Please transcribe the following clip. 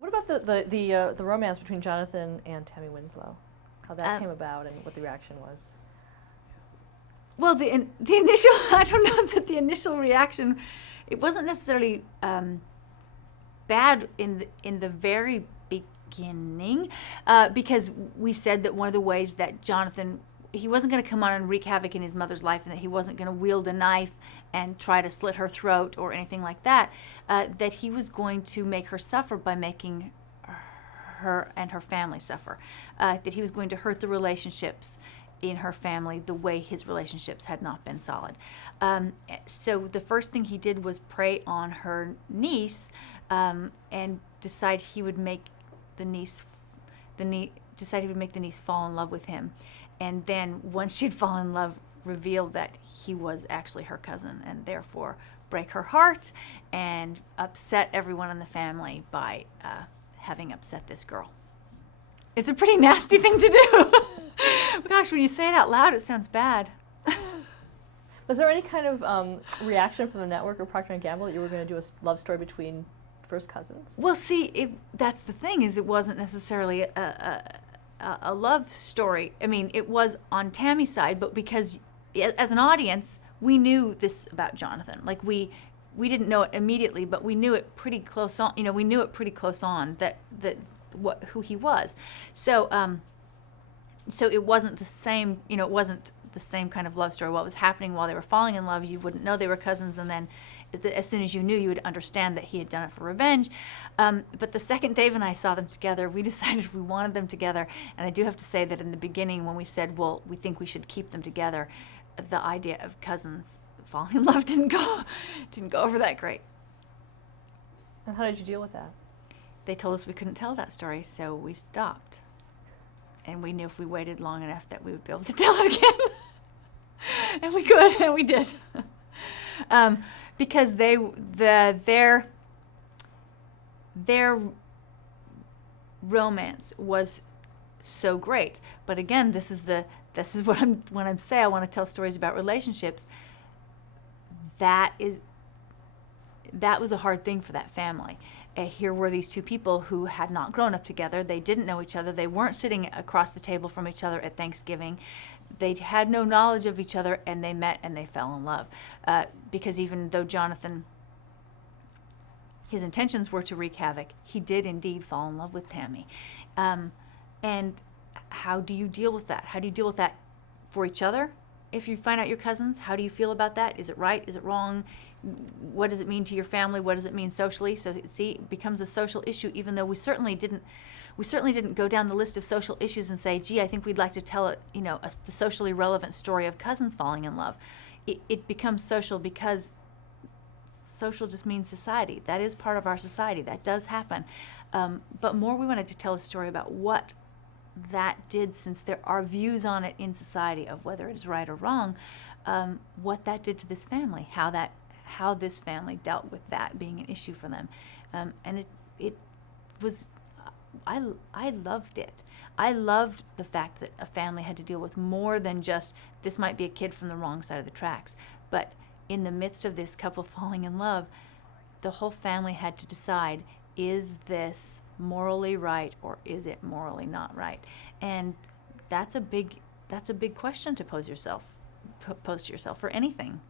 What about the romance between Jonathan and Tammy Winslow? How that came about and what the reaction was? Well, the initial, I don't know that the initial reaction, it wasn't necessarily bad in the very beginning, because we said that one of the ways that Jonathan, he wasn't going to come on and wreak havoc in his mother's life, and that he wasn't going to wield a knife and try to slit her throat or anything like that, that he was going to make her suffer by making her and her family suffer, that he was going to hurt the relationships in her family the way his relationships had not been solid. So the first thing he did was prey on her niece, and decide he would make the niece fall in love with him. And then once she'd fallen in love, revealed that he was actually her cousin, and therefore break her heart and upset everyone in the family by having upset this girl. It's a pretty nasty thing to do. Gosh, when you say it out loud, it sounds bad. Was there any kind of reaction from the network or Procter & Gamble that you were going to do a love story between first cousins? Well, see, that's the thing, is it wasn't necessarily a love story. I mean, it was on Tammy's side, but because as an audience, we knew this about Jonathan. Like, we didn't know it immediately, but we knew it pretty close on. We knew it pretty close on that who he was. So it wasn't the same. It wasn't the same kind of love story. What was happening while they were falling in love, you wouldn't know they were cousins, and then as soon as you knew, you would understand that he had done it for revenge. But the second Dave and I saw them together, we decided we wanted them together. And I do have to say that in the beginning, when we said, well, we think we should keep them together, the idea of cousins falling in love didn't go over that great. And how did you deal with that? They told us we couldn't tell that story, so we stopped. And we knew if we waited long enough that we would be able to tell it again. And we could, and we did. Because their romance was so great. But again, this is what when I'm saying I want to tell stories about relationships. That was a hard thing for that family. Here were these two people who had not grown up together. They didn't know each other. They weren't sitting across the table from each other at Thanksgiving. They had no knowledge of each other, and they met and they fell in love. Because even though Jonathan, his intentions were to wreak havoc, he did indeed fall in love with Tammy. And how do you deal with that? How do you deal with that for each other? If you find out you're cousins, how do you feel about that? Is it right? Is it wrong? What does it mean to your family? What does it mean socially? So see, it becomes a social issue, even though we certainly didn't go down the list of social issues and say, gee, I think we'd like to tell the socially relevant story of cousins falling in love. It becomes social because social just means society. That is part of our society. That does happen. But more, we wanted to tell a story about what that did, since there are views on it in society of whether it is right or wrong, what that did to this family, how this family dealt with that being an issue for them. And it was, I loved it. I loved the fact that a family had to deal with more than just, this might be a kid from the wrong side of the tracks. But in the midst of this couple falling in love, the whole family had to decide, is this morally right or is it morally not right? And that's a big question to pose to yourself for anything.